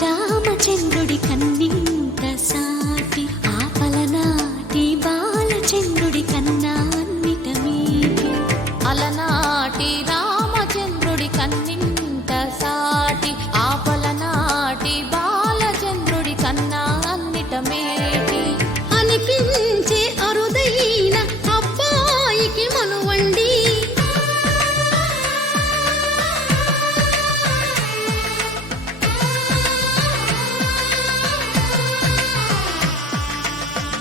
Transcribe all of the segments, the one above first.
రామచంద్రుడి కన్నింత సాటి ఆపలనాటి బాలచంద్రుడి కన్నా అన్నిట మీటి అలనాటి రామచంద్రుడి కన్నింత సాటి ఆపలనాటి బాలచంద్రుడి కన్నా అన్నిట మేటి అనిపించే అరుదైన అబ్బాయికి మనువండి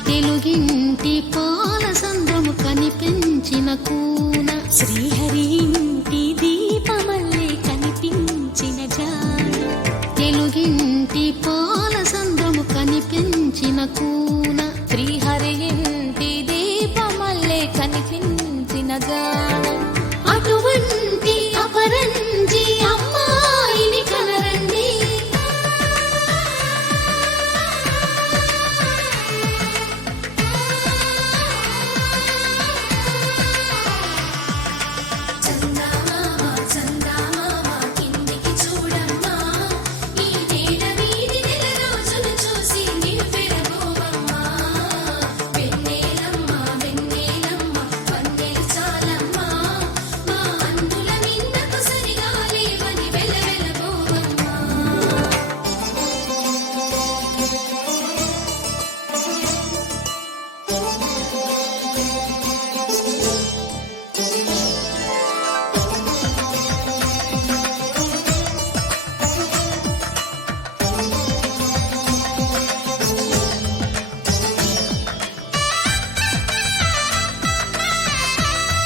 తెలుగింటి పాలసంద్రము కనిపించిన కూన శ్రీహరి ఇంటి దీపమల్లే కనిపించిన జాడ తెలుగింటి పాలసంద్రము కనిపించిన కూన